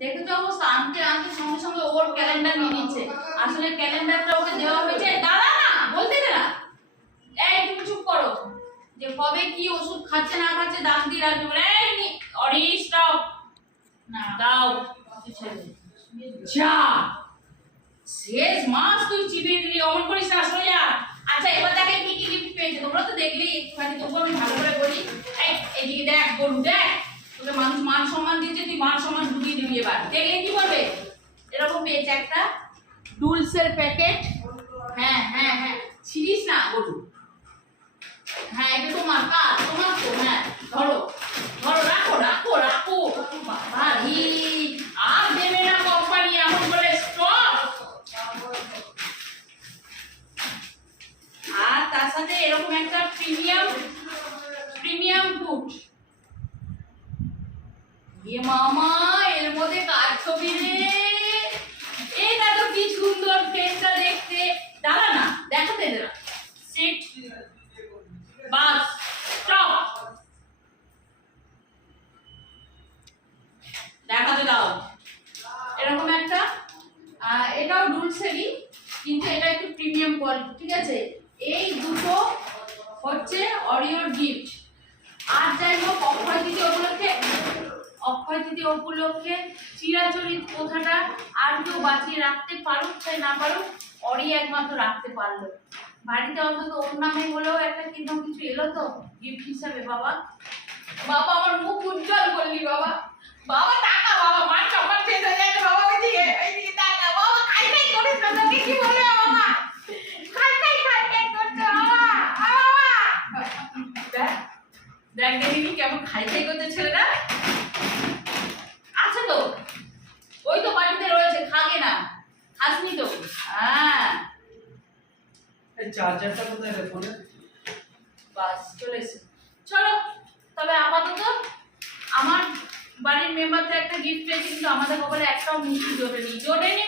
দেখে তো অবস্থা। আনতে আনতে সঙ্গে সঙ্গে ওর ক্যালেন্ডার নিয়ে নিচ্ছে। আসলে ক্যালেন্ডারটা ওকে দেওয়া হয়েছে। দাঁড়া না বলতে দে না। এই তুমি চুপ করো। যে কবে কি ওষুধ খাচ্ছে না খাচ্ছে দাম দিয়ে রাখবে বলে, এই অরি স্টপ না দাও। যা। শেষ মাস তুই চিবিয়ে দিলি অমন করিস না যা আচ্ছা এবার দেখে কি কি গিফট পেয়েছে তোমরা তো দেখলি একটুখানি তবু আমি ভালো করে বলি। এই এদিকে দেখ গরু দেখ। তোকে মানুষ মান সম্মান দিচ্ছে তুই মান সম্মান ঢুকিয়ে দিবি এবার। দেখলে কি করবে? এরকম পেয়েছে একটা ডুলসের প্যাকেট। হ্যাঁ হ্যাঁ হ্যাঁ। ছিড়িস না গরু হ্যাঁ এটা তোমার কাজ, তোমার তো হ্যাঁ। ধরো ধরো, রাখো রাখো রাখো। বাবা রে, আর দেবে না কোম্পানি এমন বলে স্টপ আর তার সাথে এরকম একটা প্রিমিয়াম প্রিমিয়াম ফুড এ মামা, এর মধ্যে কার ছবি রে? এটা তো কি সুন্দর ফেসটা দেখতে। দাঁড়া না, দেখাতে দে না। সিট বাস স্টপ দেখাতে দাও। এরকম একটা। এটাও ডুলসেরই কিন্তু এটা একটু প্রিমিয়াম কোয়ালিটি ঠিক আছে? এই দুটো হচ্ছে অরিওর গিফট আর যাই হোক অক্ষয় তৃতীয় উপলক্ষে চিরাচরিত কথাটা আর কেউ বাঁচিয়ে রাখতে পারুক চাই না পারুক, অরি একমাত্র রাখতে পারল। বাড়িতে অন্তত ওর নামে হলেও একটা কিন্তু কিছু এলো তো গিফট হিসাবে, বাবা। বাবা, আমার মুখ উজ্জ্বল করলি, বাবা। বাবা, টাকা, বাবা, মান সম্মান শেষ যাচ্ছে বাবা, ওইদিকে ওইদিকে টাকা। বাবা, খাই করিস না তোকে, কি বলবে বাবা? খাই খাই করছে বাবা বাবা। দেখ দেখ কেমন খাই খাই করছে আছে তো? ওই তো বাড়িতে রয়েছে খাগে না। খাসনি তো। হ্যাঁ। চার্জারটা কোথায় রে ফোনে বাস চলে এসে চলো তবে আপাতত আমার বাড়ির মেম্বারদের একটা গিফট পেয়েছি কিন্তু আমাদের কপালে একটাও মিষ্টি জোটেনি। জোটেনি